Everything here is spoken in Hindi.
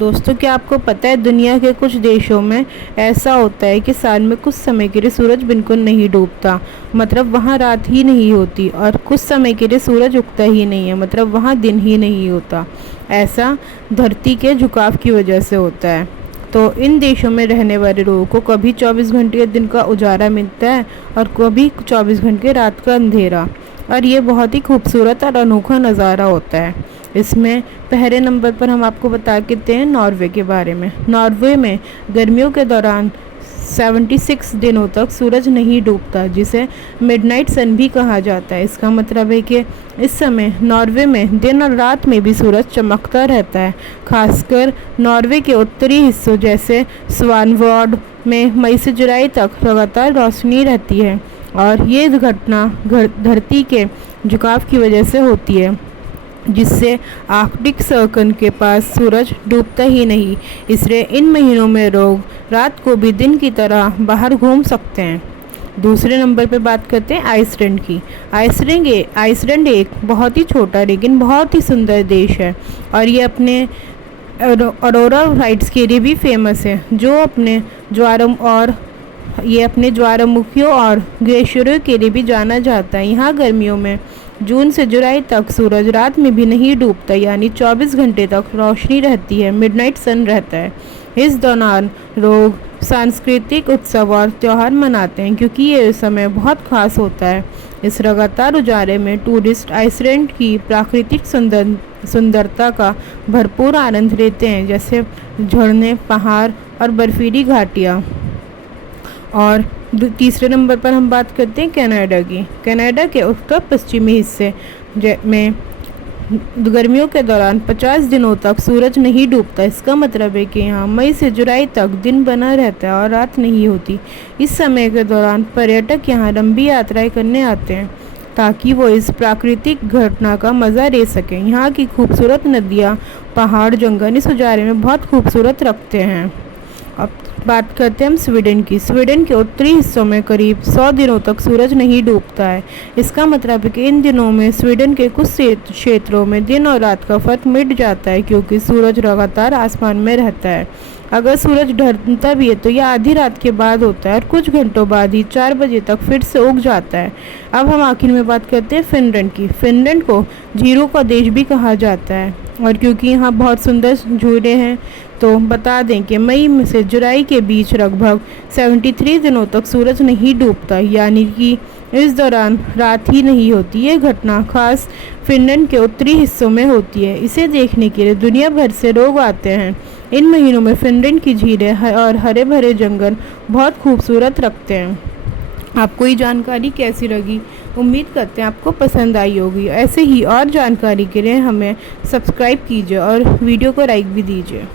दोस्तों, क्या आपको पता है दुनिया के कुछ देशों में ऐसा होता है कि साल में कुछ समय के लिए सूरज बिल्कुल नहीं डूबता, मतलब वहाँ रात ही नहीं होती, और कुछ समय के लिए सूरज उगता ही नहीं है, मतलब वहाँ दिन ही नहीं होता। ऐसा धरती के झुकाव की वजह से होता है। तो इन देशों में रहने वाले लोगों को कभी 24 घंटे दिन का उजाला मिलता है और कभी 24 घंटे रात का अंधेरा, और ये बहुत ही खूबसूरत और अनोखा नज़ारा होता है। इसमें पहले नंबर पर हम आपको बता देते हैं नॉर्वे के बारे में। नॉर्वे में गर्मियों के दौरान 76 दिनों तक सूरज नहीं डूबता, जिसे मिडनाइट सन भी कहा जाता है। इसका मतलब है कि इस समय नॉर्वे में दिन और रात में भी सूरज चमकता रहता है। खासकर नॉर्वे के उत्तरी हिस्सों जैसे स्वानवॉर्ड में मई से जुलाई तक लगातार रोशनी रहती है, और ये घटना धरती के झुकाव की वजह से होती है, जिससे आर्कटिक सर्कल के पास सूरज डूबता ही नहीं। इसलिए इन महीनों में लोग रात को भी दिन की तरह बाहर घूम सकते हैं। दूसरे नंबर पे बात करते हैं आइसलैंड की। आइसलैंड एक बहुत ही छोटा लेकिन बहुत ही सुंदर देश है, और ये अपने ऑरोरा लाइट्स के लिए भी फेमस है, जो अपने ज्वालामुखियों और ग्लेशियरों के लिए भी जाना जाता है। यहाँ गर्मियों में जून से जुलाई तक सूरज रात में भी नहीं डूबता, यानी 24 घंटे तक रोशनी रहती है, मिडनाइट सन रहता है। इस दौरान लोग सांस्कृतिक उत्सव और त्यौहार मनाते हैं, क्योंकि ये समय बहुत खास होता है। इस लगातार उजाले में टूरिस्ट आइसलैंड की प्राकृतिक सुंदरता का भरपूर आनंद लेते हैं, जैसे झरने, पहाड़ और बर्फीली घाटियाँ। और तीसरे नंबर पर हम बात करते हैं कनाडा की। कनाडा के उत्तर पश्चिमी हिस्से में गर्मियों के दौरान 50 दिनों तक सूरज नहीं डूबता। इसका मतलब है कि यहाँ मई से जुलाई तक दिन बना रहता है और रात नहीं होती। इस समय के दौरान पर्यटक यहाँ लंबी यात्राएं करने आते हैं, ताकि वो इस प्राकृतिक घटना का मज़ा ले सकें। यहाँ की खूबसूरत नदियाँ, पहाड़, जंगल इस उजाले में बहुत खूबसूरत रखते हैं। अब बात करते हैं हम स्वीडन की। स्वीडन के उत्तरी हिस्सों में करीब 100 दिनों तक सूरज नहीं डूबता है। इसका मतलब है कि इन दिनों में स्वीडन के कुछ क्षेत्रों में दिन और रात का फर्क मिट जाता है, क्योंकि सूरज लगातार आसमान में रहता है। अगर सूरज ढलता भी है तो यह आधी रात के बाद होता है, और कुछ घंटों बाद ही 4 बजे तक फिर से उग जाता है। अब हम आखिर में बात करते हैं फिनलैंड की। फिनलैंड को झीलों का देश भी कहा जाता है, और क्योंकि यहाँ बहुत सुंदर झीलें हैं, तो बता दें कि मई से जुलाई के बीच लगभग 73 दिनों तक सूरज नहीं डूबता, यानी कि इस दौरान रात ही नहीं होती। ये घटना खास फिनलैंड के उत्तरी हिस्सों में होती है। इसे देखने के लिए दुनिया भर से लोग आते हैं। इन महीनों में फिनलैंड की झीलें और हरे भरे जंगल बहुत खूबसूरत रखते हैं। आपको ये जानकारी कैसी लगी? उम्मीद करते हैं आपको पसंद आई होगी। ऐसे ही और जानकारी के लिए हमें सब्सक्राइब कीजिए और वीडियो को लाइक भी दीजिए।